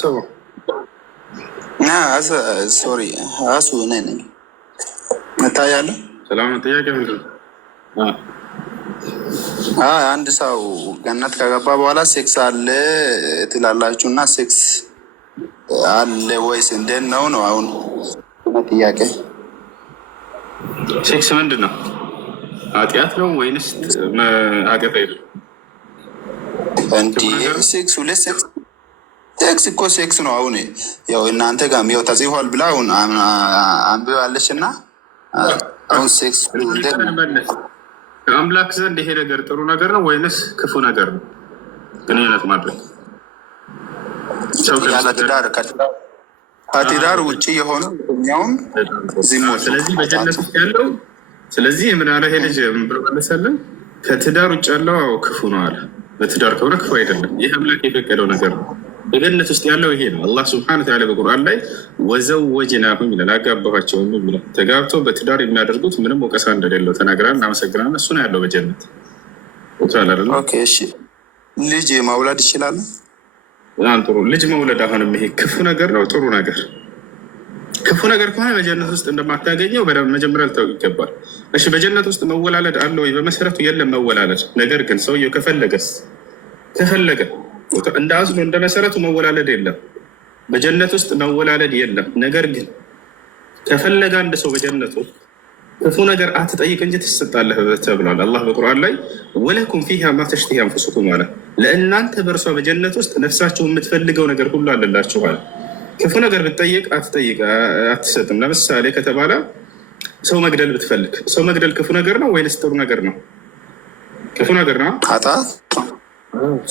ሰው ሶሪ አሱ ነኝ እታያለሁ። ሰላም ጥያቄ ምንድን ነው? አንድ ሰው ገነት ከገባ በኋላ ሴክስ አለ ትላላችሁ እና ሴክስ አለ ወይስ እንዴት ነው? አሁን ጥያቄ ሴክስ ምንድን ነው? ኃጢአት ነው ወይንስ ኃጢአት አይደለም? እንዲህ ሴክስ ሁለት ሴክስ እኮ ሴክስ ነው። አሁን ያው እናንተ ጋር ያው ተጽፏል ብላ አሁን አንብባለች እና አሁን ሴክስ ከአምላክ ዘንድ ይሄ ነገር ጥሩ ነገር ነው ወይንስ ክፉ ነገር ነው? ግንኙነት ማድረግ ከትዳር ውጭ የሆነ ኛውም ዚሞት። ስለዚህ በጀነት ውስጥ ያለው ስለዚህ ምን አለ ይሄ ልጅ ምን ብሎ መለሰልን? ከትዳር ውጭ ያለው ክፉ ነው አለ። በትዳር ከሆነ ክፉ አይደለም። ይህ አምላክ የፈቀደው ነገር ነው። በገነት ውስጥ ያለው ይሄ ነው። አላህ ስብሐነሁ ወተዓላ በቁርአን ላይ ወዘወጅናሁም ይላል፣ አጋባኋቸው ይላል። ተጋብተው በትዳር የሚያደርጉት ምንም ወቀሳ እንደሌለው ተናግራል። እናመሰግናለን። እሱ ነው ያለው በጀነት። እሺ ልጅ መውለድ ይችላል። በጣም ጥሩ። ልጅ መውለድ አሁንም ይሄ ክፉ ነገር ነው ጥሩ ነገር? ክፉ ነገር ከሆነ በጀነት ውስጥ እንደማታገኘው መጀመሪያ ልታውቅ ይገባል። እሺ በጀነት ውስጥ መወላለድ አለ ወይ? በመሰረቱ የለም መወላለድ። ነገር ግን ሰውየው ከፈለገ እንደ አስሉ እንደ መሰረቱ መወላለድ የለም። በጀነት ውስጥ መወላለድ የለም። ነገር ግን ከፈለገ አንድ ሰው በጀነቱ ክፉ ነገር አትጠይቅ እንጂ ትሰጣለህ ተብሏል። አላህ በቁርአን ላይ ወለኩም ፊሃ ማ ተሽተሂ አንፉሱኩም አለ። ለእናንተ በእርሷ በጀነት ውስጥ ነፍሳችሁ የምትፈልገው ነገር ሁሉ አለላችኋል። ክፉ ነገር ብትጠይቅ አትሰጥም። ለምሳሌ ከተባለ ሰው መግደል ብትፈልግ፣ ሰው መግደል ክፉ ነገር ነው ወይንስ ጥሩ ነገር ነው? ክፉ ነገር ነው።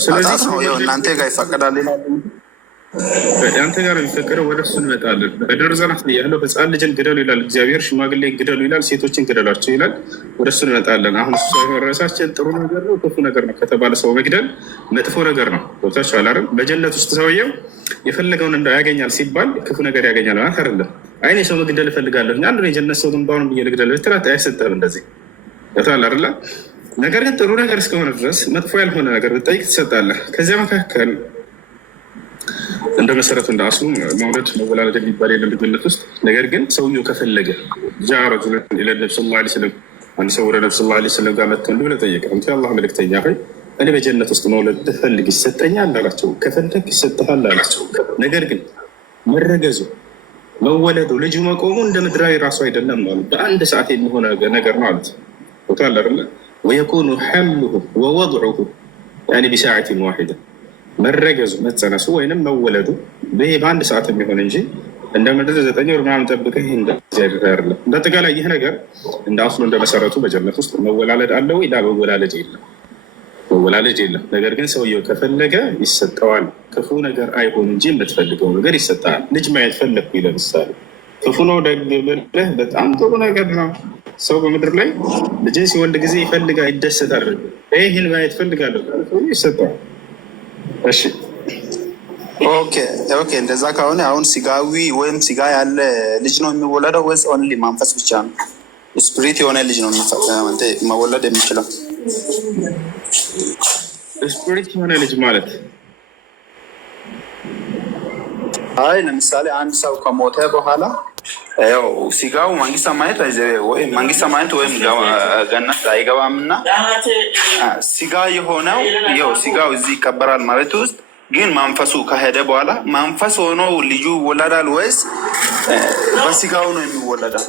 ስለዚህ እናንተ ጋር ይፈቀዳል ይላል። አንተ ጋር የሚፈቀደው ወደ እሱ እንመጣለን። በደርዘናት ያለው ህፃን ልጅን ግደሉ ይላል እግዚአብሔር፣ ሽማግሌ ግደሉ ይላል፣ ሴቶችን ግደሏቸው ይላል። ወደ እሱ እንመጣለን። አሁን እሱ ራሳችን ጥሩ ነገር ነው ክፉ ነገር ነው ከተባለ ሰው መግደል መጥፎ ነገር ነው። ገብታችሁ አላለም? በጀነት ውስጥ ሰውየው የፈለገውን እንደው ያገኛል ሲባል ክፉ ነገር ያገኛል ማለት አይደለም። አይኔ ሰው መግደል እፈልጋለሁ አንዱ የጀነት ሰው ግንባሩን ብዬ ልግደል ብትላት አይሰጠህም። እንደዚህ ገብቶሃል አይደለ? ነገር ግን ጥሩ ነገር እስከሆነ ድረስ መጥፎ ያልሆነ ነገር ብትጠይቅ ትሰጣለህ። ከዚያ መካከል እንደ መሰረቱ እንደ አስሉ መውለድ መወላለድ የሚባል የለም በጀነት ውስጥ። ነገር ግን ሰውየው ከፈለገ ጃ ረጁሉን ኢለ ነቢ ሰለላሁ ዐለይሂ ወሰለም፣ አንድ ሰው ወደ ነቢ ሰለላሁ ዐለይሂ ወሰለም ጋር መጥቶ እንዲህ ብሎ ጠየቀ። አንተ የአላህ መልእክተኛ ሆይ እኔ በጀነት ውስጥ መውለድ ብፈልግ ይሰጠኛል አላቸው። ከፈለግ ይሰጥሃል አላቸው። ነገር ግን መረገዙ መወለዱ ልጁ መቆሙ እንደ ምድራዊ ራሱ አይደለም ማለት በአንድ ሰዓት የሚሆነ ነገር ነው አሉት። ቦታል አይደለ? ወየኩኑ ሐምሉሁ ወወድዑሁ ያኒ ቢሰዓቲን ዋሂዳ፣ መረገዙ መጸነሱ ወይንም መወለዱ ይሄ በአንድ ሰዓት የሚሆን እንጂ እንደ ምድር 9 ወር ምናምን ጠብቀህ እንደዚህ አይደለም። እንዳጠቃላይ ይህ ነገር እንደ አስሉ እንደ መሰረቱ በጀነት ውስጥ መወላለድ አለ ወይ? መወላለድ የለም። መወላለድ የለም። ነገር ግን ሰውየው ከፈለገ ይሰጠዋል። ክፉ ነገር አይሆን እንጂ የምትፈልገው ነገር ይሰጠዋል። ልጅ ማየት ፈለግኩ ለምሳሌ ክፉ ነው ደግ ብለህ በጣም ጥሩ ነገር ነው። ሰው በምድር ላይ ልጅን ሲወልድ ጊዜ ይፈልጋል፣ ይደሰታል። ይህን ማየት ፈልጋለሁ ይሰጠዋል። እሺ ኦኬ። እንደዛ ከሆነ አሁን ስጋዊ ወይም ስጋ ያለ ልጅ ነው የሚወለደው ወይስ ኦንሊ መንፈስ ብቻ ነው? ስፒሪት የሆነ ልጅ ነው መወለድ የሚችለው? ስፒሪት የሆነ ልጅ ማለት ለምሳሌ አንድ ሰው ከሞተ በኋላ ያው ስጋው መንግስተ ሰማያት ወይም መንግስተ ሰማያት ወይም ገነት አይገባም እና ስጋ የሆነው ያው ስጋው እዚህ ይቀበራል ማለት ውስጥ ግን መንፈሱ ከሄደ በኋላ መንፈስ ሆኖ ልጁ ይወለዳል ወይስ በስጋው ነው የሚወለደው?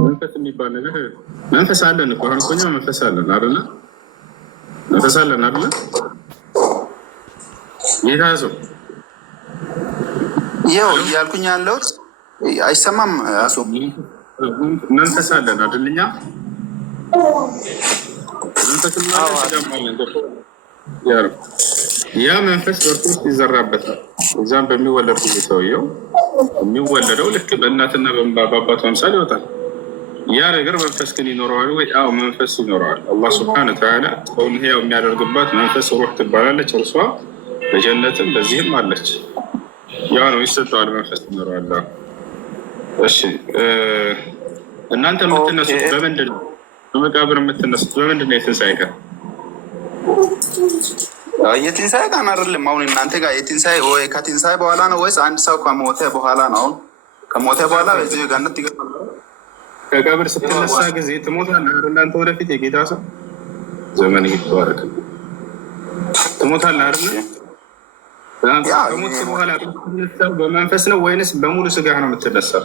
መንፈስ የሚባል ነገር መንፈስ አለን እኮ አሁን እኮ መንፈስ አለን አይደለ? መንፈስ አለን አይደለ? ይታዘው ያው እያልኩኝ ያለሁት አይሰማም። አሱ መንፈስ አለን አይደልኛ? ያ መንፈስ በእርሱ ውስጥ ይዘራበታል። እዛም በሚወለድ ጊዜ ሰውየው የሚወለደው ልክ በእናትና በአባቱ አምሳል ይወጣል። ያ ነገር መንፈስ ግን ይኖረዋል ወይ? አዎ መንፈስ ይኖረዋል። አላህ ሱብሓነሁ ወተዓላ ሰውን ሕያው የሚያደርግባት መንፈስ ሩህ ትባላለች። እርሷ በጀነትም በዚህም አለች። ያ ነው ይሰጠዋል፣ መንፈስ ይኖረዋል። እሺ እናንተ የምትነሱት በምንድን ነው? በመቃብር የምትነሱት በምንድን ነው? የትንሣኤ ቀን የትንሣኤ ቀን አይደለም። አሁን እናንተ ጋር የትንሣኤ ወይ ከትንሣኤ በኋላ ነው ወይስ አንድ ሰው ከሞተ በኋላ ነው? ከሞተ በኋላ በዚህ ገነት ይገባል። ከቀብር ስትነሳ ጊዜ ትሞታለህ አይደል? አንተ ወደፊት የጌታ ሰው ዘመን ይባረክ ትሞታለህ አይደል? ከሞት በኋላ በመንፈስ ነው ወይንስ በሙሉ ስጋ ነው የምትነሳው?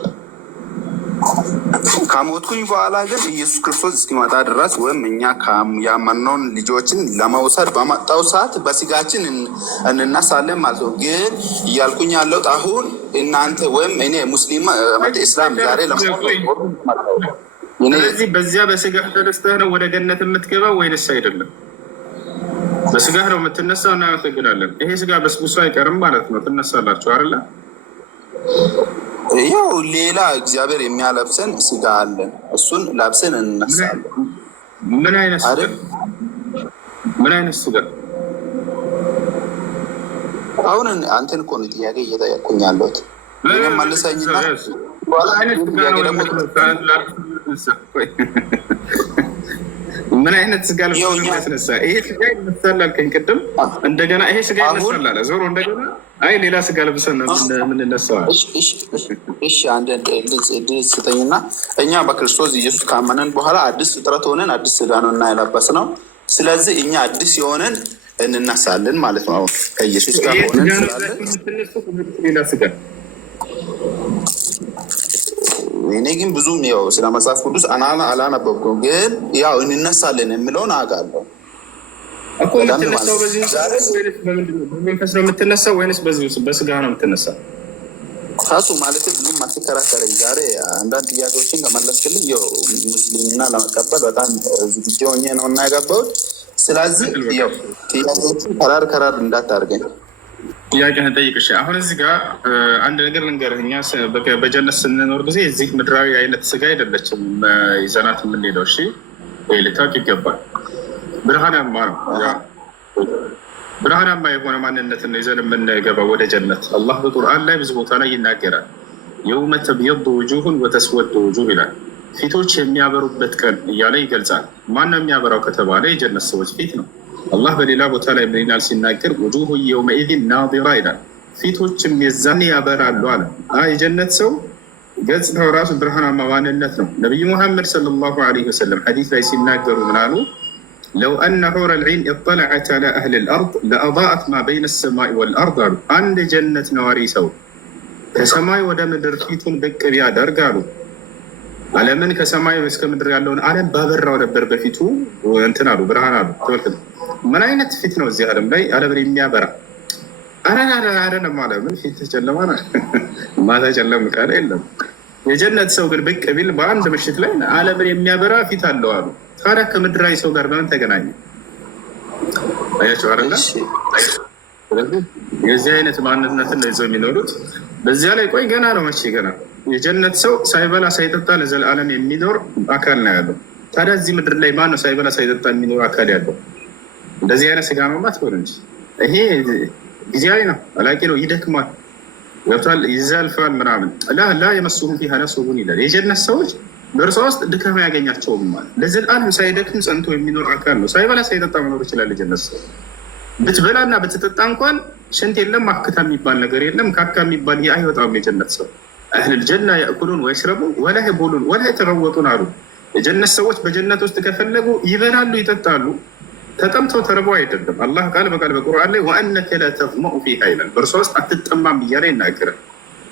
ከሞትኩኝ በኋላ ግን ኢየሱስ ክርስቶስ እስኪመጣ ድረስ ወይም እኛ ያመነውን ልጆችን ለመውሰድ በመጣው ሰዓት በስጋችን እንነሳለን ማለት ነው። ግን እያልኩኝ ያለሁት አሁን እናንተ ወይም እኔ ሙስሊም እስላም ዛሬ ስለዚህ በዚያ በስጋ ተነስተህ ነው ወደ ገነት የምትገባው ወይንስ አይደለም? በስጋ ነው የምትነሳው። እናመሰግናለን። ይሄ ስጋ በስብሶ አይቀርም ማለት ነው። ትነሳላችሁ አይደለ? ያው ሌላ እግዚአብሔር የሚያለብሰን ስጋ አለን። እሱን ለብሰን እንነሳለን። ምን አይነት ስጋ? ምን አይነት ስጋ? አሁን አንተን እኮ ነው ጥያቄ እየጠየቅኩኝ ያለሁት። ይህም መልሰኝና ምን አይነት ስጋ ያስነሳ? ይሄ ስጋ ይነሳል አልከኝ ቅድም። እንደገና ይሄ ስጋ ይነሳል አለ ዞሮ እንደገና አይ ሌላ ስጋ ለብሰን ነው የምንነሳው። እሺ አንድ እድል ስጠኝና እኛ በክርስቶስ ኢየሱስ ካመነን በኋላ አዲስ ፍጥረት ሆነን አዲስ ስጋ ነው እና የለበስነው። ስለዚህ እኛ አዲስ የሆነን እንነሳለን ማለት ነው። አሁን ከኢየሱስ ጋር ሆነን ስላለን ሌላ ስጋ እኔ ግን ብዙም ያው ስለ መጽሐፍ ቅዱስ አላነበብኩም፣ ግን ያው እንነሳለን የሚለውን አውቃለሁ እኮ። የምትነሳው በዚህ በመንፈስ ነው የምትነሳው ወይንስ በስጋ ነው የምትነሳው? ካሱ ማለት ብዙም አትከራከረኝ። ዛሬ አንዳንድ ጥያቄዎችን ከመለስክልኝ ያው ሙስሊምና ለመቀበል በጣም ዝግጁ ሆኜ ነው እና የገባሁት። ስለዚህ ያው ጥያቄዎችን ከራር እንዳታርገኝ። ጥያቄህን ጠይቅሽ። አሁን እዚህ ጋር አንድ ነገር ልንገርህ። እኛ በጀነት ስንኖር ጊዜ እዚህ ምድራዊ አይነት ስጋ አይደለችም ይዘናት የምንሄደው። እሺ ወይ ልታውቅ ይገባል። ብርሃናማ ነው። ብርሃናማ የሆነ ማንነትን ነው ይዘን የምንገባው ወደ ጀነት። አላህ በቁርአን ላይ ብዙ ቦታ ላይ ይናገራል። የውመ ተብየዱ ውጁሁን ወተስወዱ ውጁህ ይላል። ፊቶች የሚያበሩበት ቀን እያለ ይገልጻል። ማን ነው የሚያበራው ከተባለ የጀነት ሰዎች ፊት ነው። አላህ በሌላ ቦታ ላይ ምን ይላል ሲናገር? ውጁሁ የውመኢዚን ናዲራ ይላል። ፊቶችም የዛኔ ያበራሉ አለ። የጀነት ሰው ገጽታው ራሱ ብርሃናማ ማንነት ነው። ነቢዩ ሙሐመድ ሰለላሁ ዐለይሂ ወሰለም ሐዲስ ላይ ሲናገሩ ምን አሉ? ለው አነ ሑረል ዒን ኢጠለዐት ዐላ አህሊል አርድ ለአضአት ማ በይነ ሰማኢ ወልአርድ አሉ። አንድ የጀነት ነዋሪ ሰው ከሰማይ ወደ ምድር ፊቱን ብቅ ቢያደርግ አሉ ዓለምን ከሰማይ እስከ ምድር ያለውን ዓለም ባበራው ነበር በፊቱ እንትን አሉ ብርሃን አሉ። ተወልክል ምን አይነት ፊት ነው እዚህ ዓለም ላይ ዓለምን የሚያበራ? አረንም ዓለምን ፊት ጨለማ ነው። ማታ ጨለም ካለ የለም። የጀነት ሰው ግን ብቅ ቢል በአንድ ምሽት ላይ ዓለምን የሚያበራ ፊት አለው አሉ። ታዲያ ከምድራዊ ሰው ጋር በምን ተገናኘ? አያቸው አረላ። ስለዚህ የዚህ አይነት ማንነትን ይዘው የሚኖሩት በዚያ ላይ ቆይ ገና ነው መቼ ገና የጀነት ሰው ሳይበላ ሳይጠጣ ለዘላለም የሚኖር አካል ነው ያለው። ታዲያ እዚህ ምድር ላይ ማነው ሳይበላ ሳይጠጣ የሚኖር አካል ያለው? እንደዚህ አይነት ስጋ ነው ማትሆን እንጂ ይሄ ጊዜያዊ ነው፣ አላቂ ነው፣ ይደክማል፣ ገብቷል፣ ይዘልፋል ምናምን። ላ የመሱሁም ፊሃ ነሱቡን ይላል። የጀነት ሰዎች በእርሷ ውስጥ ድካም አያገኛቸውም ማለት ለዘላለም ሳይደክም ጸንቶ የሚኖር አካል ነው። ሳይበላ ሳይጠጣ መኖር ይችላል የጀነት ሰው። ብትበላና ብትጠጣ እንኳን ሽንት የለም፣ አክታ የሚባል ነገር የለም፣ ካካ የሚባል አይወጣም የጀነት ሰው። አህል ጀና ያእኩሉን ወይሽረቡን ወላ የቡሉን ወላ የተረወጡን አሉ። የጀነት ሰዎች በጀነት ውስጥ ከፈለጉ ይበላሉ፣ ይጠጣሉ። ተጠምተው ተርበው አይደለም። አላህ ቃል በቃል በቁርአን ላይ ወአነከ ላ ተዝመኡ ፊሃ ይላል። በእርሷ ውስጥ አትጠማም እያለ ይናገራል።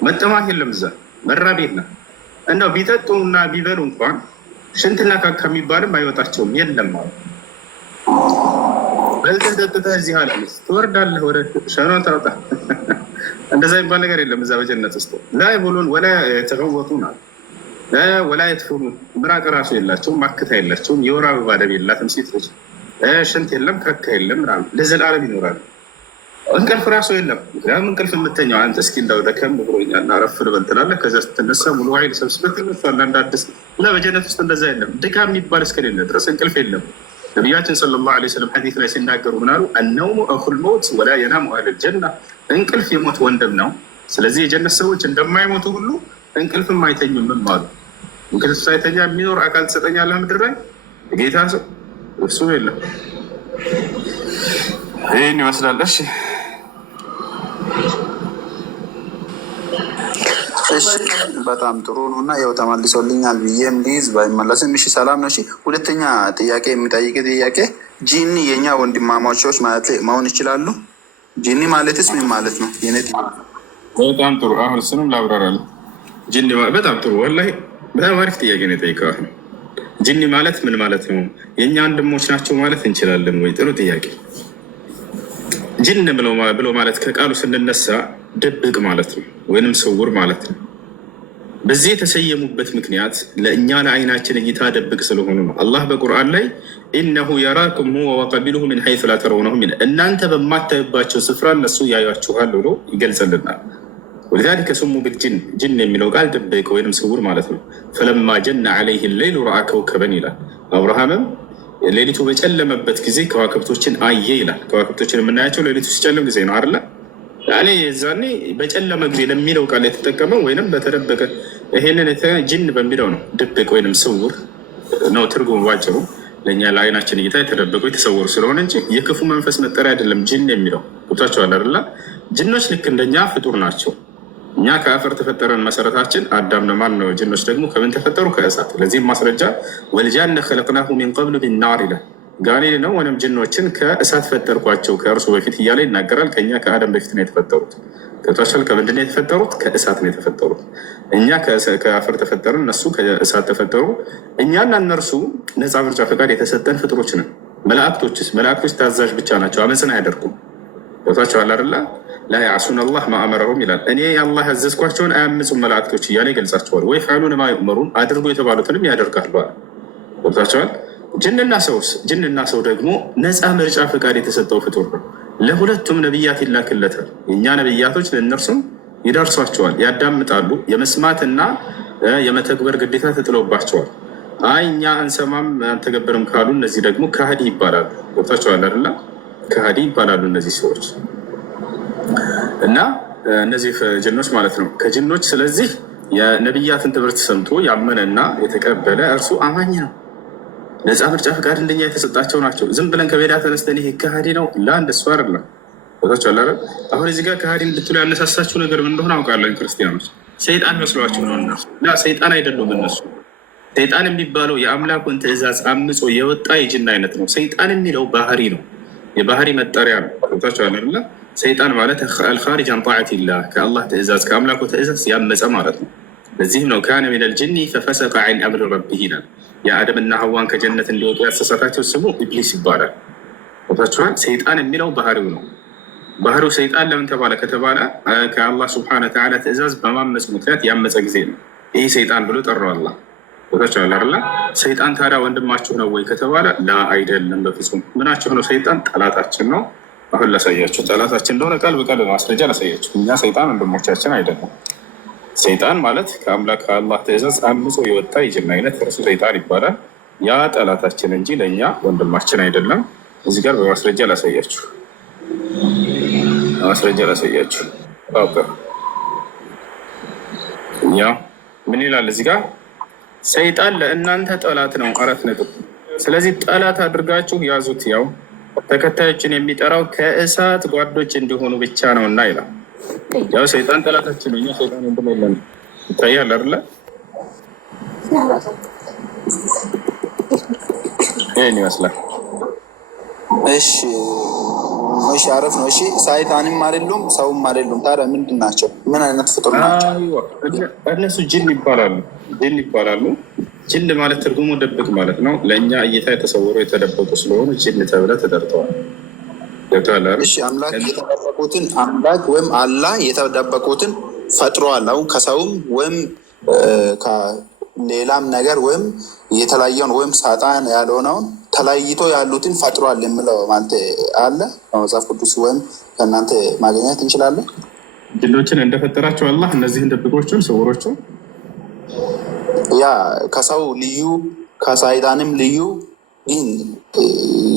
መጠማት የለም እዛ፣ መራብ የለም። እንደው ቢጠጡና ቢበሉ እንኳን ሽንትና ካካ የሚባልም አይወጣቸውም፣ የለም ማለት በልተህ ጠጥተህ እዚህ አለ ትወርዳለህ፣ ወደ ሸኖን ታወጣ። እንደዛ የሚባል ነገር የለም እዛ በጀነት ውስጥ። ላ የቡሉን ወላ የተረወጡን አሉ። ወላ የትፉሉን ምራቅ ራሱ የላቸውም፣ ማክታ የላቸውም፣ የወር አበባ ደም የላትም ሴት ልጅ። ሽንት የለም፣ ከካ የለም ምናምን፣ ለዘላለም ይኖራሉ። እንቅልፍ ራሱ የለም። ምክንያቱም እንቅልፍ የምተኛው አንተ እስኪ እንዳው ደከም ብሎኛል እና ረፍ ልበል ትላለህ። ከዚያ ስትነሳ ሙሉ ኃይል ሰብስበህ ትነሳለህ እንደ አዲስ። እና በጀነት ውስጥ እንደዛ የለም። ድካም የሚባል እስከሌለ ድረስ እንቅልፍ የለም። ነቢያችን ሰለላሁ ዐለይሂ ወሰለም ሐዲስ ላይ ሲናገሩ ምን አሉ? አነውሙ አኹል መውት ወላ የናሙ አህሉል ጀና። እንቅልፍ የሞት ወንድም ነው። ስለዚህ የጀነት ሰዎች እንደማይሞቱ ሁሉ እንቅልፍም አይተኙም አሉ። እንቅልፍ ሳይተኛ የሚኖር አካል ትሰጠኛለህ ምድር ላይ ጌታ ሰው እሱ የለም። ይህን ይመስላል። እሺ በጣም ጥሩ ነው እና ያው ተመልሶልኛል ብዬም ሊይዝ ባይመለስም እሺ ሰላም ነው። እሺ ሁለተኛ ጥያቄ የሚጠይቅ ጥያቄ ጂኒ የኛ ወንድማማቾች ማለት መሆን ይችላሉ? ጂኒ ማለትስ ምን ማለት ነው? በጣም ጥሩ። አሁን እሱንም ላብራራለሁ። ጂኒ በጣም ጥሩ ወላሂ በጣም አሪፍ ጥያቄ ነው የጠይቀው። ጂኒ ማለት ምን ማለት ነው? የእኛ ወንድሞች ናቸው ማለት እንችላለን ወይ? ጥሩ ጥያቄ። ጂን ብሎ ማለት ከቃሉ ስንነሳ ድብቅ ማለት ነው፣ ወይንም ስውር ማለት ነው። በዚህ የተሰየሙበት ምክንያት ለእኛ ለአይናችን እይታ ድብቅ ስለሆኑ ነው። አላህ በቁርአን ላይ ኢነሁ የራኩም ሁወ ወቀቢሉሁ ሚን ሐይሱ ላ ተረውነሁም፣ እናንተ በማታዩባቸው ስፍራ እነሱ ያዩአችኋል ብሎ ይገልጽልናል። ወሊዛሊከ ሱሙ ቢልጂን፣ ጂን የሚለው ቃል ድብቅ ወይንም ስውር ማለት ነው። ፈለማ ጀነ ዐለይሂ ሌይሉ ረአ ከውከበን ይላል። አብርሃምም ሌሊቱ በጨለመበት ጊዜ ከዋክብቶችን አየ ይላል። ከዋክብቶችን የምናያቸው ሌሊቱ ሲጨልም ጊዜ ነው አይደለ? ያኔ ዛኔ በጨለመ ጊዜ ለሚለው ቃል የተጠቀመው ወይንም በተደበቀ ይሄንን ጂን በሚለው ነው። ድብቅ ወይንም ስውር ነው ትርጉሙ ባጭሩ። ለእኛ ለአይናችን እይታ የተደበቁ የተሰወሩ ስለሆነ እንጂ የክፉ መንፈስ መጠሪያ አይደለም ጂን የሚለው። ገብቷቸዋል አይደለ? ጂኖች ልክ እንደኛ ፍጡር ናቸው። እኛ ከአፈር ተፈጠረን፣ መሰረታችን አዳም ነው። ማን ነው? ጂኖች ደግሞ ከምን ተፈጠሩ? ከእሳት። ለዚህም ማስረጃ ወልጃነ ኸለቅናሁ ሚን ቀብሉ ቢናር ይላል። ጋኔል ነው ወይም ጅኖችን ከእሳት ፈጠርኳቸው ከእርሱ በፊት እያለ ይናገራል። ከእኛ ከአደም በፊት ነው የተፈጠሩት። ከታሸል ከምንድን ነው የተፈጠሩት? ከእሳት ነው የተፈጠሩት። እኛ ከአፈር ተፈጠርን፣ እነሱ ከእሳት ተፈጠሩ። እኛና እነርሱ ነፃ ምርጫ ፈቃድ የተሰጠን ፍጥሮች ነን። መላእክቶች ታዛዥ ብቻ ናቸው፣ አመፅን አያደርጉም። ቦታቸዋል አይደለ? ላ ያዕሱነ አላህ ማአመረሁም ይላል። እኔ አላህ ያዘዝኳቸውን አያምፁም መላእክቶች እያለ ይገልጻቸዋል። ወይ ፈዕሉነ ማ ዩእመሩን፣ አድርጎ የተባሉትንም ያደርጋሉ። ቦታቸዋል። ጅንና ሰው ደግሞ ነፃ ምርጫ ፈቃድ የተሰጠው ፍጡር ነው። ለሁለቱም ነቢያት ይላክለታል። የእኛ ነቢያቶች ለእነርሱም ይደርሷቸዋል፣ ያዳምጣሉ። የመስማትና የመተግበር ግዴታ ተጥሎባቸዋል። አይ እኛ አንሰማም አንተገብርም ካሉ እነዚህ ደግሞ ከሃዲ ይባላሉ። ቦታቸዋል አይደለ? ከሃዲ ይባላሉ እነዚህ ሰዎች እና እነዚህ ጅኖች ማለት ነው ከጅኖች። ስለዚህ የነቢያትን ትምህርት ሰምቶ ያመነና የተቀበለ እርሱ አማኝ ነው። ነፃ ምርጫ ፈቃድ እንደኛ የተሰጣቸው ናቸው። ዝም ብለን ከሜዳ ተነስተን ይሄ ከሃዲ ነው እንደሱ አይደለም። ቦታቸው አለ። አሁን እዚህ ጋር ከሃዲ እንድትሉ ያነሳሳችሁ ነገር ምን እንደሆነ አውቃለን። ክርስቲያኖች ሰይጣን መስሏቸው ነው እነሱ። ሰይጣን አይደሉም እነሱ። ሰይጣን የሚባለው የአምላኩን ትእዛዝ አምጾ የወጣ የጅን አይነት ነው። ሰይጣን የሚለው ባህሪ ነው፣ የባህሪ መጠሪያ ነው። ቦታቸው አለ። ሰይጣን ማለት አልኻሪጅ አን ጣዓቲላህ፣ ከአላህ ትእዛዝ ከአምላኩ ትእዛዝ ያመፀ ማለት ነው። ለዚህም ነው ካነ ሚነል ጅኒ ፈፈሰቀ ዐን አምሪ ረቢህ ይላል። የአደምና ሐዋን ከጀነት እንዲወጡ ያሰሳታቸው ስሙ ኢብሊስ ይባላል። ቦታቸዋል። ሰይጣን የሚለው ባህሪው ነው። ባህሪው ሰይጣን ለምን ተባለ ከተባለ ከአላህ ስብሐነ ወተዓላ ትእዛዝ በማመፅ ምክንያት ያመፀ ጊዜ ነው። ይህ ሰይጣን ብሎ ጠራው አላህ። ቦታቸዋል አይደለ? ሰይጣን ታዲያ ወንድማችሁ ነው ወይ ከተባለ ላ አይደለም፣ በፍጹም። ምናችሁ ነው? ሰይጣን ጠላታችን ነው። አሁን ላሳያችሁ ጠላታችን እንደሆነ ቃል በቃል ማስረጃ ላሳያችሁ። እኛ ሰይጣን ወንድሞቻችን አይደለም። ሰይጣን ማለት ከአምላክ ከአላህ ትእዛዝ አምጾ የወጣ የጅን አይነት እርሱ ሰይጣን ይባላል። ያ ጠላታችን እንጂ ለእኛ ወንድማችን አይደለም። እዚህ ጋር በማስረጃ ላሳያችሁ፣ ያ ምን ይላል እዚህ ጋር? ሰይጣን ለእናንተ ጠላት ነው። 4 ነጥብ። ስለዚህ ጠላት አድርጋችሁ ያዙት። ያው ተከታዮችን የሚጠራው ከእሳት ጓዶች እንዲሆኑ ብቻ ነው እና ይላል። ያው ሰይጣን ጠላታችን ነው። እኛ ሰይጣን ወንድም የለም። ይታያል አይደለ? ይህን ይመስላል። እሺ አረፍ ነው። እሺ ሰይጣንም አይደሉም ሰውም አይደሉም። ታዲያ ምንድን ናቸው? ምን አይነት ፍጡር ናቸው? እነሱ ጅን ይባላሉ። ጅን ማለት ትርጉሙ ድብቅ ማለት ነው። ለእኛ እይታ የተሰወሩ የተደበቁ ስለሆኑ ጅን ተብለው ተጠርተዋል። እሺ አምላክ የተደበቁትን አምላክ ወይም አላህ የተደበቁትን ፈጥሯል። አሁን ከሰውም ወይም ከሌላም ነገር ወይም የተለየውን ወይም ሳጣን ያልሆነውን ተለይቶ ያሉትን ፈጥሯል የምለው ማለት አለ በመጽሐፍ ቅዱስ ወይም ከእናንተ ማግኘት እንችላለን። ጅኖችን እንደፈጠራቸው አላህ እነዚህን ድብቆችን ስውሮችን ያ ከሰው ልዩ ከሰይጣንም ልዩ ግን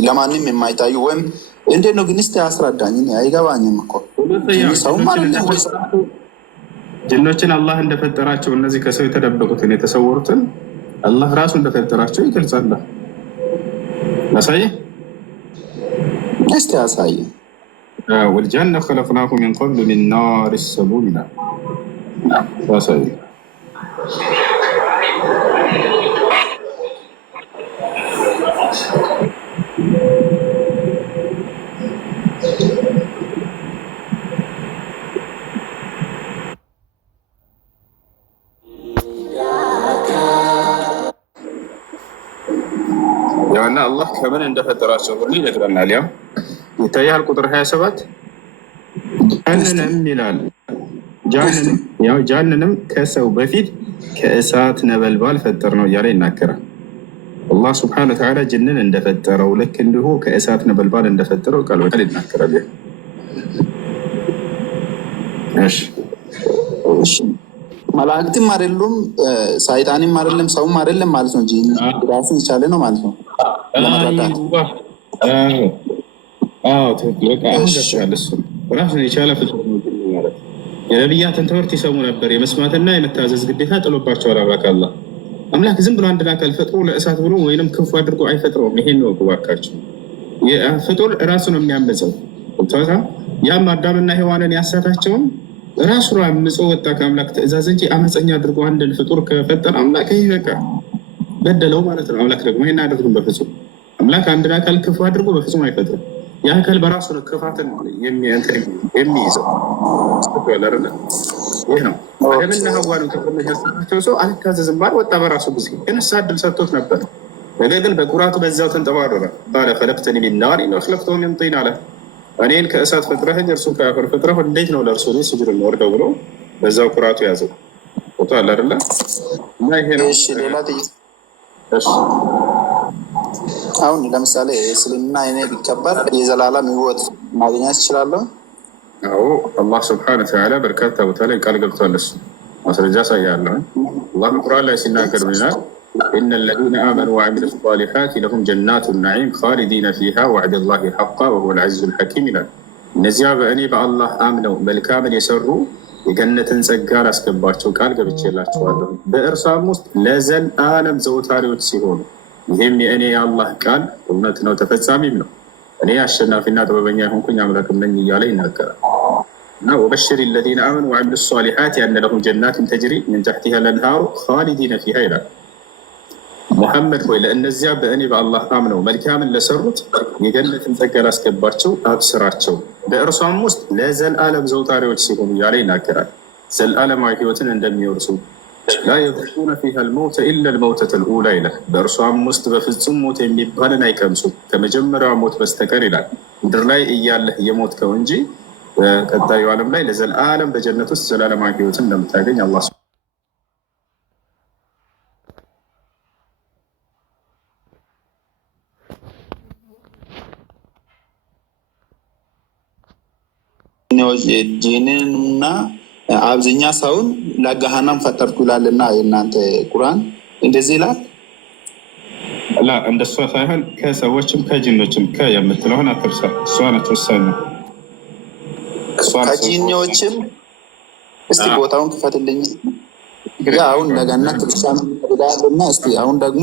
ለማንም የማይታዩ ወይም እንዴት ነው ግን? እስኪ አስረዳኝ። አይገባኝም እኮ ሰው ማለት ነው። ጅኖችን አላህ እንደፈጠራቸው እነዚህ ከሰው የተደበቁትን የተሰወሩትን አላህ ራሱ እንደፈጠራቸው ይገልጻል። አሳይ፣ እስኪ አሳይ። والجنة خلقناه من قبل من نار السموم. نعم صحيح. ያና አላህ ከምን እንደፈጠራቸው ሁሉ ይነግረናል። ያው ይታያል ቁጥር 27 ጃንንም ይላል። ጃንንም ከሰው በፊት ከእሳት ነበልባል ፈጠር ነው እያለ ይናገራል። አላህ ስብሐነ ወተዓላ ጅንን እንደፈጠረው ልክ እንዲሁ ከእሳት ነበልባል እንደፈጠረው ቃል በቃል ይናገራል። መላእክትም አይደሉም፣ ሰይጣንም አይደለም፣ ሰውም አይደለም ማለት ነው። ጂኒ ራሱን የቻለ ነው ማለት ነው። ራሱን የቻለ ፍጡር ነው ማለት። የነቢያትን ትምህርት ይሰሙ ነበር። የመስማትና የመታዘዝ ግዴታ ጥሎባቸዋል። አምላክ አምላክ ዝም ብሎ አንድን አካል ፈጥሮ ለእሳት ብሎ ወይንም ክፉ አድርጎ አይፈጥረውም። ይሄን ነው እባካችሁ። ፍጡር ራሱ ነው የሚያመፀው። ያም አዳምና ሔዋንን ያሳታቸውን ራሱ አምጾ ወጣ ከአምላክ ትእዛዝ እንጂ አመፀኛ አድርጎ አንድን ፍጡር ከፈጠረ አምላክ ይሄ በቃ በደለው ማለት ነው። አምላክ ደግሞ ይሄን አያደርግም በፍጹም። አምላክ አንድን አካል ክፉ አድርጎ በፍጹም አይፈጥርም። ያ አካል በራሱ ነው ክፋትን የሚይዘው። ይህ ነው አደምና ሐዋን ከፈለገ ያሳታቸው ሰው አልታዘዝም ባል ወጣ በራሱ ጊዜ ግን እድል ሰጥቶት ነበር። ነገር ግን በኩራቱ በዛው ተንጠባረረ። ባለ ፈለቅተኒ ሚን ናር ወኸለቅተሁ ሚን ጢን አለ። እኔን ከእሳት ፈጥረኸኝ እርሱን ከአፈር ፈጥረህ እንዴት ነው ለእርሱ ስጁድ የምወርደው ብሎ በዛው ኩራቱ ያዘው። ፎቶ አለ አይደለ? እና ይሄ ነው። አሁን ለምሳሌ እስልምና እኔ ቢከበር የዘላለም ሕይወት ማግኘት ይችላለሁ? አዎ አላህ ስብሐነ ወተዓላ በርካታ ቦታ ላይ ቃል ገብቷል። እሱ ማስረጃ ሳያለሁ አላህ ቁርአን ላይ ሲናገር ይላል إن الذين آمنوا وعملوا الصالحات لهم جنات النعيم خالدين فيها وعد الله حقا وهو العزيز الحكيم ይላል። እነዚያ በእኔ በአላህ አምነው መልካምን የሰሩ የገነትን ጸጋ አስገባቸው ቃል ገብቼላቸዋለሁ በእርሷም ውስጥ ለዘላለም ዘውታሪዎች ሲሆኑ ይህም የእኔ የአላህ ቃል እውነት ነው ተፈጻሚም ነው። እኔ አሸናፊና ጥበበኛ የሆንኩኝ አምላክም ነኝ እያለ ይናገራል። እና ወበሽር الذين آمنوا وعملوا الصالحات أن لهم جنات تجري من تحتها الأنهار خالدين فيها ይላል። ሙሐመድ ሆይ ለእነዚያ በእኔ በአላህ አምነው መልካምን ለሰሩት የገነትን ጸጋ ላስገባቸው አብስራቸው በእርሷም ውስጥ ለዘላለም ዘውታሪዎች ሲሆኑ እያለ ይናገራል። ዘላለማዊ ሕይወትን እንደሚወርሱ ላ የذوقون فيها الموت إلا الموتة الأولى ይላል። በእርሷም ውስጥ በፍጹም ሞት የሚባልን አይቀምሱም ከመጀመሪያው ሞት በስተቀር ይላል። ምድር ላይ እያለህ የሞትከው እንጂ በቀጣዩ ዓለም ላይ ለዘላለም በጀነት ውስጥ ዘላለማዊ ሕይወትን እንደምታገኝ አላህ ጂንንና አብዛኛ ሰውን ለገሃነም ፈጠርኩ ይላልና የእናንተ ቁርአን እንደዚህ ይላል? ላ እንደሷ ሳይሆን ከሰዎችም ከጂኖችም የምትለውን አትርሳ። እሷ ነች ወሳኝ። ከጂኖችም እስቲ ቦታውን ክፈትልኝ። አሁን ለገነት ልሳን ይላልና እስቲ አሁን ደግሞ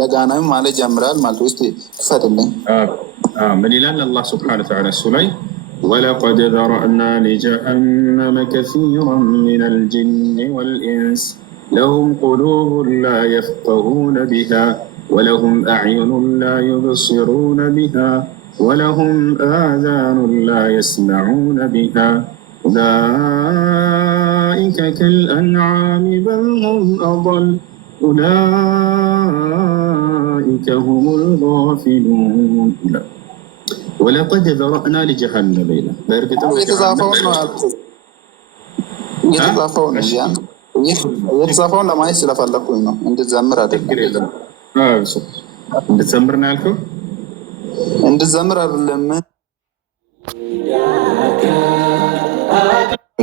ለገሃነም ማለት ጀምራል ማለት እስቲ ክፈትልኝ። ምን ይላል አላህ ሱብሓነሁ ወተዓላ እሱ ላይ ولقد ذرأنا لجهنم كثيرا من الجن والإنس لهم قلوب لا يفقهون بها ولهم أعين لا يبصرون بها ولهم آذان لا يسمعون بها أولئك كالأنعام بل هم أضل أولئك هم الغافلون. ወለቀድ ዘረእና ሊጀሃነመ ይላል። የተጻፈውን ለማየት ስለፈለኩኝ ነው። እንድትዘምር አይደለም። እንድትዘምር ነው ያልከው? እንድትዘምር አይደለም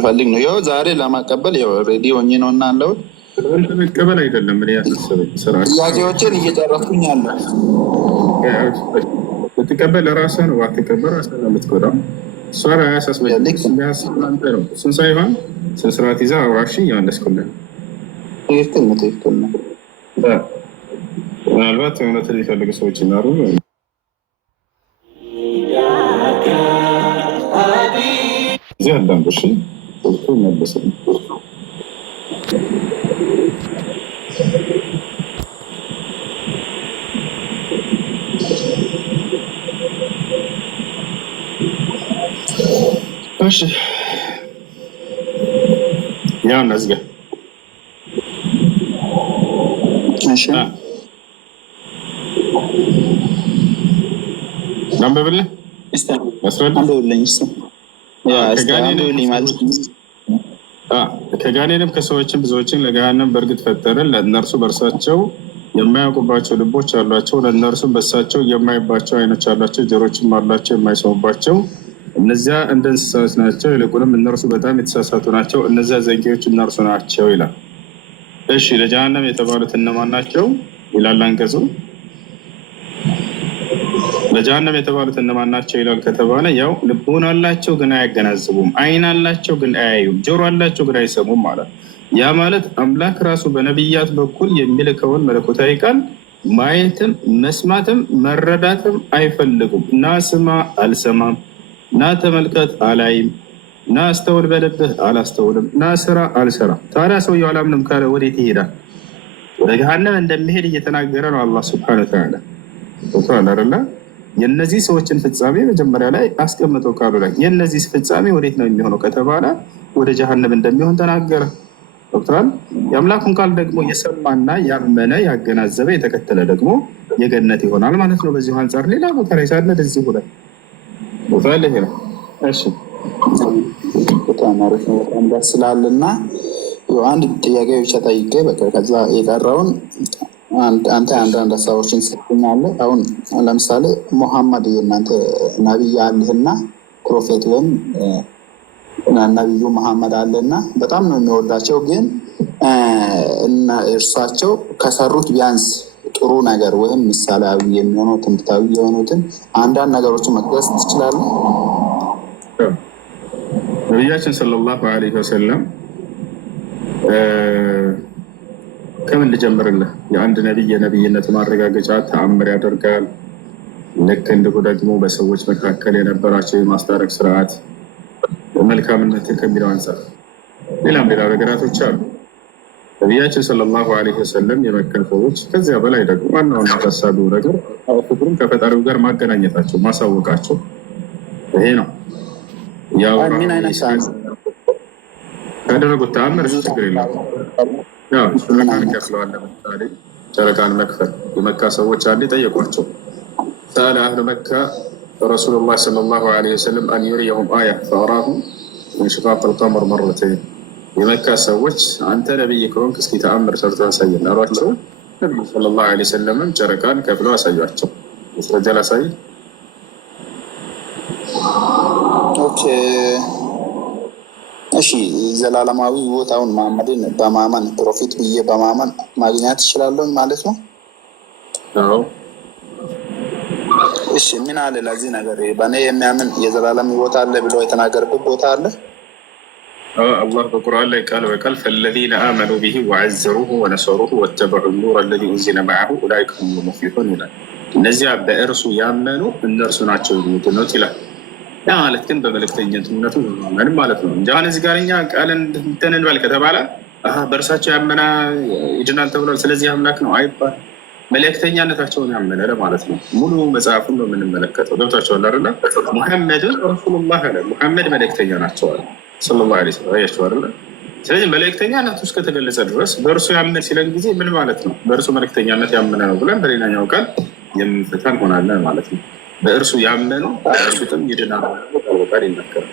ፈልግ ነው። ይኸው ዛሬ ለማቀበል ሬዲ ሆኜ ነው እና አለው መቀበል አይደለም። ምን ያሳሰበኝ ጥያቄዎችን እየጨረስኩኝ አለ ትቀበል ራስህ ነው። አትቀበል ራስህ ነው የምትጎዳው። እሷ ላይ አያሳስበኝ። አንተ ነው እሱን ሳይሆን ስነ ስርዓት ይዘህ አውራሽ እያመለስኩልህ። ትክክል ነው፣ ትክክል ነው። ምናልባት እውነትን የሚፈልጉ ሰዎች ይኖሩ ስለዚህ አንዳንዱ መለስ ያው ነዝገ አንብብልህ ከጋኔንም ከሰዎችም ብዙዎችን ለገሃነም በእርግጥ ፈጠርን። ለእነርሱ በእርሳቸው የማያውቁባቸው ልቦች አሏቸው፣ ለእነርሱም በሳቸው የማይባቸው ዓይኖች አሏቸው፣ ጆሮችም አሏቸው የማይሰሙባቸው። እነዚያ እንደ እንስሳት ናቸው፣ ይልቁንም እነርሱ በጣም የተሳሳቱ ናቸው። እነዚያ ዘንጊዎች እነርሱ ናቸው ይላል። እሺ ለጀሃነም የተባሉት እነማን ናቸው ይላል አንቀጹ። ለጀሃነም የተባሉት እነማን ናቸው ይላል ከተባለ ያው ልቦና አላቸው ግን አያገናዝቡም፣ ዓይን አላቸው ግን አያዩም፣ ጆሮ አላቸው ግን አይሰሙም ማለት። ያ ማለት አምላክ ራሱ በነቢያት በኩል የሚልከውን መለኮታዊ ቃል ማየትም መስማትም መረዳትም አይፈልጉም። ና ስማ አልሰማም፣ ና ተመልከት አላይም፣ ና አስተውል በልብህ አላስተውልም፣ ና ስራ አልሰራም። ታዲያ ሰውየው አላምንም ካለ ወዴት ይሄዳል? ወደ ገሃነም እንደሚሄድ እየተናገረ ነው አላህ ሱብሓነሁ ወተዓላ። አይደለ? የእነዚህ ሰዎችን ፍጻሜ መጀመሪያ ላይ አስቀምጠው ቃሉ ላይ የእነዚህ ፍጻሜ ወዴት ነው የሚሆነው ከተባለ ወደ ጀሃነም እንደሚሆን ተናገረ። ዶክተራል የአምላኩን ቃል ደግሞ የሰማና ያመነ ያገናዘበ የተከተለ ደግሞ የገነት ይሆናል ማለት ነው። በዚሁ አንጻር ሌላ ቦታ ላይ ሳለ እዚህ ላይ ቦታ ላይ ነው። እሺ በጣም አሪፍ ነው። በጣም ደስ ይላልና አንድ ጥያቄ ብቻ ጠይቄ በቃ ከዛ የቀረውን አንተ አንዳንድ ሀሳቦችን ትሰጡኛለህ። አሁን ለምሳሌ ሙሐመድ የእናንተ ነቢይ አለህና ፕሮፌት ወይም ነቢዩ መሐመድ አለና በጣም ነው የሚወዳቸው። ግን እና እርሳቸው ከሰሩት ቢያንስ ጥሩ ነገር ወይም ምሳሌያዊ የሚሆነው ትምህርታዊ የሆኑትን አንዳንድ ነገሮችን መጥቀስ ትችላለህ? ነቢያችን ሰለላሁ ዐለይሂ ወሰለም ከምን ልጀምርልህ? የአንድ ነቢይ የነቢይነት ማረጋገጫ ተአምር ያደርጋል። ልክ እንዲሁ ደግሞ በሰዎች መካከል የነበራቸው የማስታረቅ ስርዓት መልካምነትን ከሚለው አንጻር ሌላ ነገራቶች አሉ። ነቢያችን ሰለላሁ ዐለይሂ ወሰለም የመካ ሰዎች ከዚያ በላይ ደግሞ ዋናውና ታሳቢው ነገር ፍቅሩን ከፈጣሪው ጋር ማገናኘታቸው ማሳወቃቸው ይሄ ነው። ካደረጉት ተአምር ችግር የለም። ጨረቃን ከፍለዋል። ለምሳሌ ጨረቃን መክፈል የመካ ሰዎች አንዴ ጠየቋቸው። ሰአለ አህሉ መካ ረሱሉላህ ሰለላሁ ዐለይሂ ወሰለም አን ዩሪየሁም አያ ፈአራሁ እንሽቃቅ አልቀመር መረተይን። የመካ ሰዎች አንተ ነቢይ ከሆንክ እስኪ ተአምር ሰርተህ አሳየን አሏቸው። ነቢዩ ሰለላሁ ዐለይሂ ወሰለምም ጨረቃን ከፍለው አሳዩቸው። ማስረጃ ላሳይ። እሺ ዘላለማዊ ህይወታውን መሐመድን በማመን ፕሮፊት ብዬ በማመን ማግኘት ይችላለሁ ማለት ነው? አዎ። እሺ ምን አለ ለዚህ ነገር በእኔ የሚያምን የዘላለም ህይወት አለ ብሎ የተናገረበት ቦታ አለ? አላህ በቁርአን ላይ ቃል በቃል ፈለዚነ አመኑ ቢሂ ወዐዘሩሁ ወነሰሩሁ ወተበዑ ኑረ አለዚ ኡንዚለ መዐሁ ኡላኢከ ሁሙል ሙፍሊሑን ይላል። እነዚያ በእርሱ ያመኑ እነርሱ ናቸው የሚድኑት ይላል። ያ ማለት ግን በመልእክተኝነቱ ምንም ማለት ነው እንጂ አሁን እዚህ ጋር እኛ ቃልን እንትን እንበል ከተባለ በእርሳቸው ያመና ይድናል ተብሏል፣ ስለዚህ አምላክ ነው አይባል። መልእክተኛነታቸውን ያመነ ለማለት ነው። ሙሉ መጽሐፉን ነው የምንመለከተው። ገብቷቸዋል አይደለ? ሙሐመድን ረሱሉላህ አለ። ሙሐመድ መልእክተኛ ናቸው አለ ሰለላሁ ዐለይሂ ወሰለም። አያቸው አይደለ? ስለዚህ መልእክተኛነቱ እስከተገለጸ ድረስ በእርሱ ያመን ሲለን ጊዜ ምን ማለት ነው? በእርሱ መልእክተኛነት ያመነ ነው ብለን በሌላኛው ቃል የምንፈታ እንሆናለን ማለት ነው። በእርሱ ያመኑ በእርሱም ይድናል ቃል ይናገራል።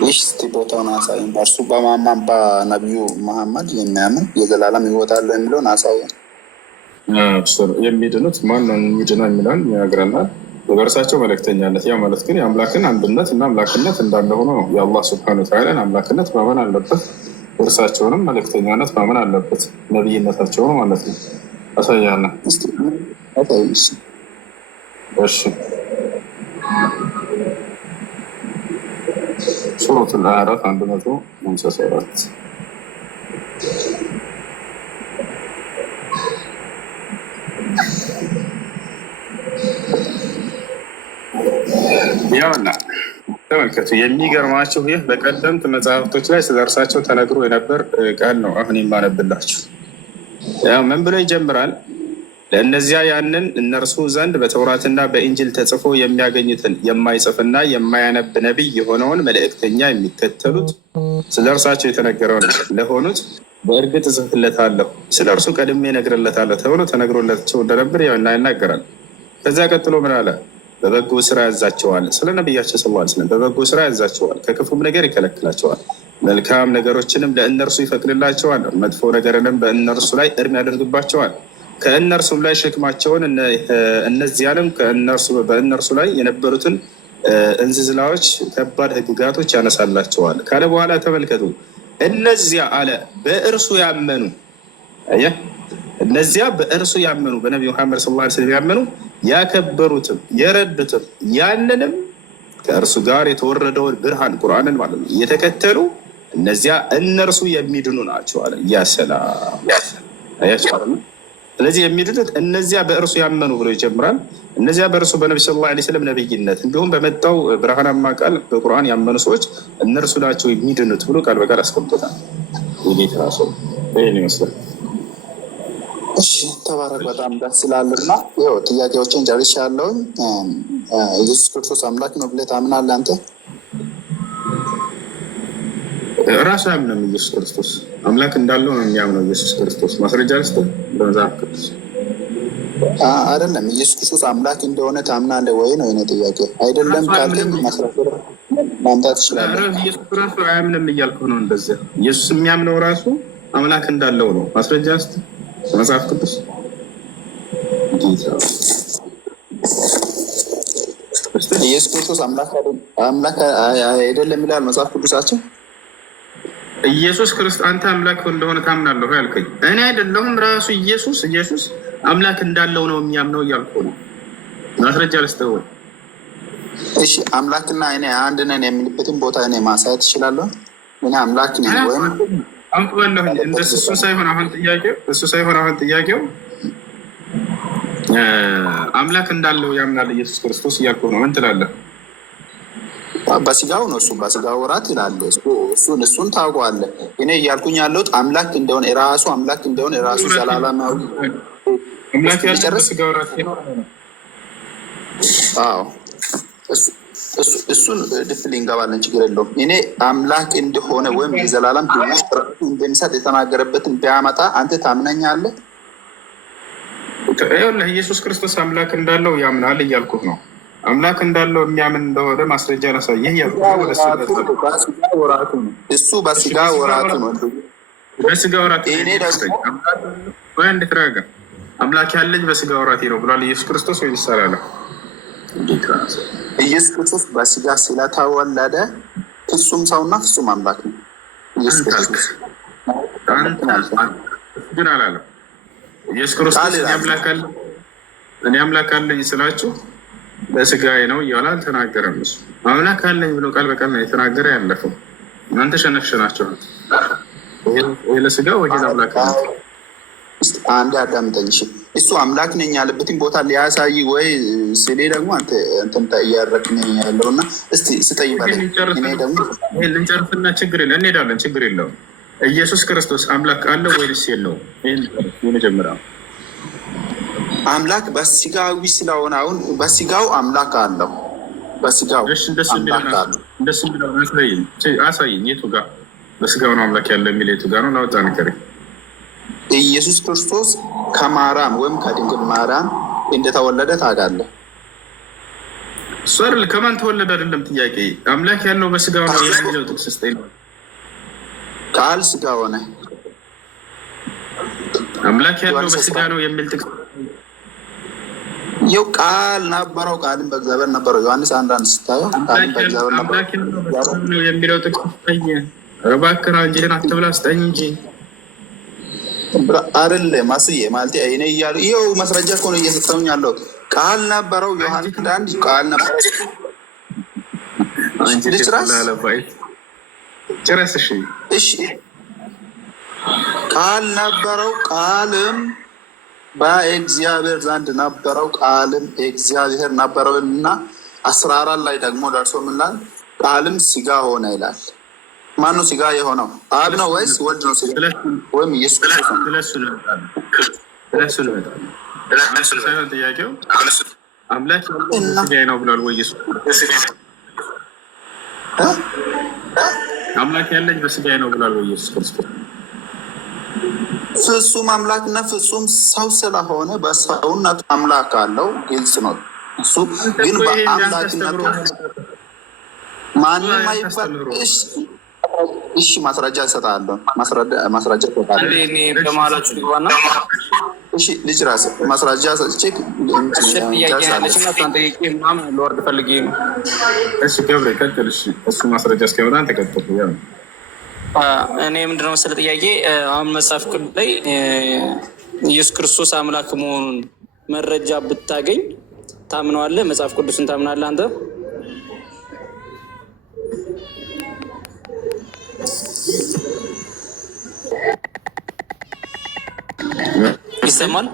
ይህ እስቲ ቦታውን አሳይን። በእርሱ በማመን በነቢዩ መሐመድ የሚያምን የዘላለም ህይወት አለው የሚለውን አሳይን። የሚድኑት ማነው የሚድነው የሚለውን ይነግረናል። በእርሳቸው መልእክተኛነት። ያ ማለት ግን የአምላክን አንድነት እና አምላክነት እንዳለ ሆኖ ነው። የአላህ ሱብሓነሁ ወተዓላን አምላክነት ማመን አለበት፣ እርሳቸውንም መልእክተኛነት ማመን አለበት፣ ነቢይነታቸውን ማለት ነው። አሳያለሁ። እሺ ሱረቱል አዕራፍ 154 ያውና ተመልከቱ። የሚገርማችሁ ይህ በቀደምት መጽሐፍቶች ላይ ስለ እርሳቸው ተነግሮ የነበር ቃል ነው። አሁን የማነብላችሁ ምን ብሎ ይጀምራል? ለእነዚያ ያንን እነርሱ ዘንድ በተውራትና በኢንጅል ተጽፎ የሚያገኙትን የማይጽፍና የማያነብ ነቢይ የሆነውን መልእክተኛ የሚከተሉት ስለ እርሳቸው የተነገረው ለሆኑት በእርግጥ እጽፍለታለሁ፣ ስለ እርሱ ቀድሜ እነግርለታለሁ ተብሎ ተነግሮላቸው እንደነበር ይናገራል። ከዚያ ቀጥሎ ምን አለ? በበጎ ስራ ያዛቸዋል። ስለ ነቢያችን ስ ስለም በበጎ ስራ ያዛቸዋል፣ ከክፉም ነገር ይከለክላቸዋል፣ መልካም ነገሮችንም ለእነርሱ ይፈቅድላቸዋል፣ መጥፎ ነገርንም በእነርሱ ላይ እርም ያደርግባቸዋል። ከእነርሱም ላይ ሸክማቸውን እነዚያንም በእነርሱ ላይ የነበሩትን እንዝዝላዎች ከባድ ሕግጋቶች ያነሳላቸዋል ካለ በኋላ ተመልከቱ። እነዚያ አለ በእርሱ ያመኑ እነዚያ በእርሱ ያመኑ በነቢ ሙሐመድ ሰለላሁ ዐለይሂ ወሰለም ያመኑ ያከበሩትም የረዱትም ያንንም ከእርሱ ጋር የተወረደውን ብርሃን ቁርአንን ማለት ነው የተከተሉ እነዚያ እነርሱ የሚድኑ ናቸው አለ። ያሰላም አያቸው። ስለዚህ የሚድኑት እነዚያ በእርሱ ያመኑ ብሎ ይጀምራል። እነዚያ በእርሱ በነቢ ሰለላሁ ዐለይሂ ወሰለም ነብይነት እንዲሁም በመጣው ብርሃናማ ቃል በቁርአን ያመኑ ሰዎች እነርሱ ናቸው የሚድኑት ብሎ ቃል በቃል አስቀምጦታል። የጌታ ሰው ይህን ይመስላል። እሺ ተባረክ። በጣም ደስ ይላልና ይኸው ጥያቄዎችን ጨርሻለሁኝ። ኢየሱስ ክርስቶስ አምላክ ነው ብለህ ታምናለህ አንተ? ራሱ አያምንም። ኢየሱስ ክርስቶስ አምላክ እንዳለው ነው የሚያምነው። ኢየሱስ ክርስቶስ ማስረጃ ልስጥ በመጽሐፍ ቅዱስ አይደለም። ኢየሱስ ክርስቶስ አምላክ እንደሆነ ታምናለህ ወይ ነው የእኔ ጥያቄ። አይደለም ካልከኝ ማስረጃ ማምጣት ትችላለህ። ኢየሱስ ራሱ አያምንም እያልኩህ ነው። እንደዚያ ኢየሱስ የሚያምነው ራሱ አምላክ እንዳለው ነው። ማስረጃ ልስጥ በመጽሐፍ ቅዱስ ኢየሱስ ክርስቶስ አምላክ አይደለም ይላል መጽሐፍ ቅዱሳችን። ኢየሱስ ክርስቶስ አንተ አምላክ እንደሆነ ታምናለሁ ያልከኝ እኔ አይደለሁም። ራሱ ኢየሱስ አምላክ እንዳለው ነው የሚያምነው እያልኩ ነው። ማስረጃ ልስጥህ ወይ? እሺ አምላክና እኔ አንድ ነን የሚልበትን ቦታ እኔ ማሳየት እችላለሁ። እኔ አምላክ ነኝ ወይም አንተዋለሁ እንደሱ ሳይሆን አሁን ጥያቄው አምላክ እንዳለው ያምናል ኢየሱስ ክርስቶስ እያልኩ ነው። ምን ትላለህ? በስጋው ነው እሱ በስጋው ወራት ይላል። እሱን ታውቀዋለህ። እኔ እያልኩኝ ያለሁት አምላክ እንደሆነ የራሱ አምላክ እንደሆነ የራሱ ዘላለማዊ አምላክ ያለው በስጋው ወራት ነው። አዎ እሱን ድፍል እንገባለን፣ ችግር የለውም። እኔ አምላክ እንደሆነ ወይም የዘላለም እንደሚሰጥ የተናገረበትን ቢያመጣ አንተ ታምነኛለህ? ይኸውልህ ኢየሱስ ክርስቶስ አምላክ እንዳለው ያምናል እያልኩህ ነው። አምላክ እንዳለው የሚያምን እንደሆነ ማስረጃ ላሳየህ እያልኩህ ነው። እሱ በስጋ ወራቱ ነው። በስጋ ወራት ወይ እንድትረጋ አምላክ ያለኝ በስጋ ወራቴ ነው ብሏል ኢየሱስ ክርስቶስ ወይ ይሰራል? ኢየሱስ ክርስቶስ በስጋ ስለተወለደ ፍጹም ሰውና ፍጹም አምላክ ነው። ኢየሱስ ክርስቶስ ግን አላለም። ኢየሱስ ክርስቶስ እኔ አምላክ አለኝ ስላችሁ በስጋዬ ነው እያለ አልተናገረም። እሱ አምላክ አለኝ ብሎ ቃል በቃል ነው የተናገረ ያለፈው። እናንተ ሸነፍሸናቸው ወይ ለስጋ ወይ አምላክ አንድ አዳምጠኝ። እሱ አምላክ ነኝ ያለበትን ቦታ ሊያሳይ ወይ ስሌ ደግሞ አንተ እያረክኝ ያለው እና እስቲ ስጠይባለኝ ልንጨርስና ችግር የለ እንሄዳለን። ችግር የለውም። ኢየሱስ ክርስቶስ አምላክ አለው ወይስ የለውም? ይህን የመጀመሪያው አምላክ በስጋዊ ስለሆነ አሁን በስጋው አምላክ አለው። በስጋው አሳይኝ። የቱ ጋር በስጋው ነው አምላክ ያለው የሚል የቱ ጋር ነው? ላወጣ ነገር ኢየሱስ ክርስቶስ ከማርያም ወይም ከድንግል ማርያም እንደተወለደ ታውቃለህ? እሱ አይደል ከማን ተወለደ አይደለም ጥያቄ። አምላክ ያለው በስጋው ነው የሚለው ጥቅስ ስጠኝ። ቃል ስጋ ሆነ አምላክ ያለው በስጋ ነው የሚል ጥቅስ ይኸው ቃል ነበረው፣ ቃልም በእግዚአብሔር ነበረው። ዮሐንስ 1:1 ስታየው ቃልም በእግዚአብሔር ነበረው የሚለው ጥቅስ ስጠኝ። እባክህ አንጀቴን አትብላ ስጠኝ እንጂ አይደለም ማስዬ ማለት እኔ እያሉ ይኸው ማስረጃ እኮ ነው እየሰጠሁኝ ያለሁት። ቃል ነበረው ዮሐንስ 1 ቃል ነበረው። እሺ ቃል ነበረው፣ ቃልም በእግዚአብሔር ዘንድ ነበረው፣ ቃልም እግዚአብሔር ነበረው እና 14 ላይ ደግሞ ደርሶ ምን ይላል? ቃልም ስጋ ሆነ ይላል። ማን ነው ስጋ የሆነው? አብ ነው ወይስ ወልድ ነው? ወይም ኢየሱስ ክርስቶስ ነው? ጥያቄው አምላክ ስጋ ነው ብሏል ወይ? ኢየሱስ አምላክ ያለኝ በስጋ ነው ብሏል ወይ? ኢየሱስ ክርስቶስ ፍጹም አምላክና ፍጹም ሰው ስለሆነ በሰውነቱ አምላክ አለው፣ ግልጽ ነው። እሱ ግን በአምላክነቱ ማንም አይባል። እሺ ማስረጃ እሰጣለሁ። ማስረጃ እሰጣለሁ። እሺ ልጅ ራስ ማስረጃ ሰጥቼ ሎርድ ፈልጌ ነው። እሺ ገብሬ ቀጥል። እሺ እሱ ማስረጃ እስኪያወጣ አንተ ቀጥል። ያው እኔ ምንድነው መሰለህ ጥያቄ፣ አሁን መጽሐፍ ቅዱስ ላይ ኢየሱስ ክርስቶስ አምላክ መሆኑን መረጃ ብታገኝ ታምነዋለህ? መጽሐፍ ቅዱስን ታምናለህ አንተ? ይሰማል?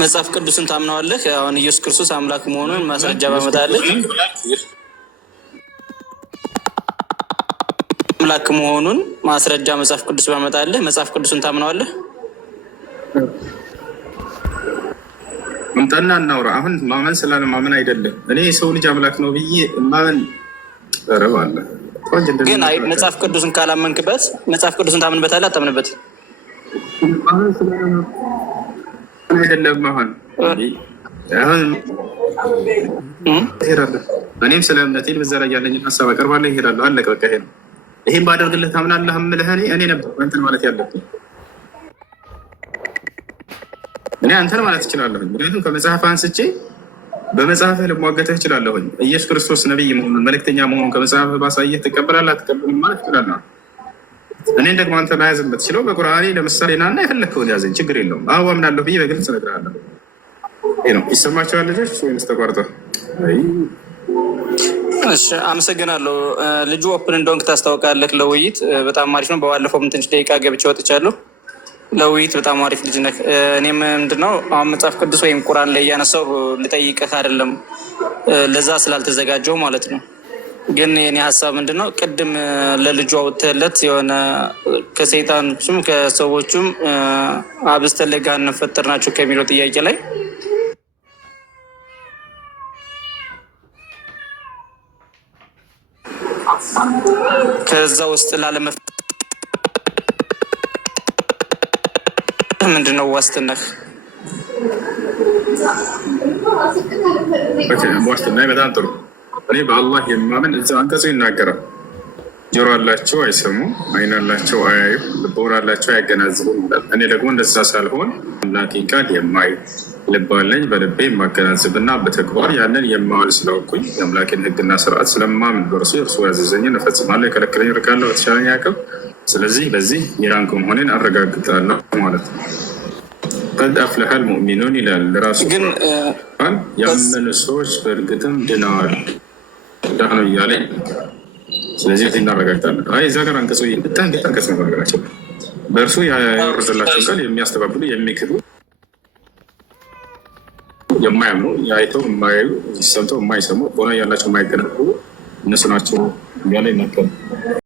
መጽሐፍ ቅዱስን ታምነዋለህ? አሁን ኢየሱስ ክርስቶስ አምላክ መሆኑን ማስረጃ ባመጣልህ አምላክ መሆኑን ማስረጃ መጽሐፍ ቅዱስ ባመጣልህ መጽሐፍ ቅዱስን ታምነዋለህ? እንጠና እናውራ። አሁን ማመን ስላለ ማመን አይደለም። እኔ የሰው ልጅ አምላክ ነው ብዬ ማመን ረባለ ግን መጽሐፍ ቅዱስን ካላመንክበት መጽሐፍ ቅዱስን ታምንበታለህ አታምንበት? አይደለም አሁን እኔም ስለ እምነቴን በዛ ላይ ያለኝን ሀሳብ አቀርባለሁ፣ ይሄዳለሁ። አለቀ በቃ ይሄ ነው። ይሄን ባደርግልህ ታምናለህ የምልህ እኔ ነበር እንትን ማለት ያለብኝ። እኔ አንተን ማለት እችላለሁ፣ ምክንያቱም ከመጽሐፍ አንስቼ በመጽሐፍህ ልሟገትህ እችላለሁኝ። ኢየሱስ ክርስቶስ ነቢይ መሆኑን መልእክተኛ መሆኑን ከመጽሐፍህ ባሳየህ ትቀበላለህ አትቀበልም ማለት እችላለሁ። እኔን ደግሞ አንተ መያዝ የምትችለው በቁርአኔ ለምሳሌ ናና የፈለግከውን ያዘኝ፣ ችግር የለውም። አዎ አምናለሁ ብዬ በግልጽ እነግርሃለሁ። ይሄ ነው። ይሰማቸዋል ልጆች ወይስ ተቋርጠው? እሺ አመሰግናለሁ። ልጁ ኦፕን እንደሆንክ ታስታውቃለህ ለውይይት። በጣም አሪፍ ነው። በባለፈውም ትንሽ ደቂቃ ገብቼ ወጥቻለሁ። ለውይይት በጣም አሪፍ ልጅ ነህ። እኔም ምንድነው አሁን መጽሐፍ ቅዱስ ወይም ቁርአን ላይ እያነሳው ልጠይቅህ አይደለም፣ ለዛ ስላልተዘጋጀው ማለት ነው። ግን የኔ ሀሳብ ምንድነው ቅድም ለልጁ አውጥተለት የሆነ ከሰይጣኖቹም ከሰዎቹም አብስተን ጋር እንፈጠር ናቸው ከሚለው ጥያቄ ላይ ከዛ ውስጥ ላለመፍ ምንድነው ዋስትናህ? ዋስትና በጣም ጥሩ። እኔ በአላህ የማምን እዛ አንቀጹ ይናገራል። ጆሮ አላቸው አይሰሙም፣ አይን አላቸው አያዩ፣ ልቦና አላቸው አያገናዝቡም ይላል። እኔ ደግሞ እንደዛ ሳልሆን አምላኬን ቃል የማይ ልብ አለኝ በልቤ የማገናዝብና በተግባር ያንን የማዋል ስለሆንኩኝ የአምላኬን ሕግና ስርዓት ስለማምን በእርሱ እርሱ ያዘዘኝን እፈጽማለሁ፣ የከለከለኝ እርቃለሁ በተቻለኝ አቅም። ስለዚህ በዚህ የራንኩ መሆኔን አረጋግጣለሁ ማለት ነው። ቀድ አፍለሐል ሙእሚኑን ይላል ራሱ። ግን ያመኑ ሰዎች በእርግጥም ድነዋል ነው እያለ ስለዚህ እናረጋግጣለን። አይ እዛ ጋር አንቀጹ በጣም እንዴት አንቀጽ ነው ነገራቸው። በእርሱ ያወረደላቸውን ቃል የሚያስተባብሉ የሚክዱ የማያምኑ አይተው የማያዩ ሰምተው የማይሰሙ ሆነ ያላቸው የማይገነቡ እነሱ ናቸው እያለ ይናገራል።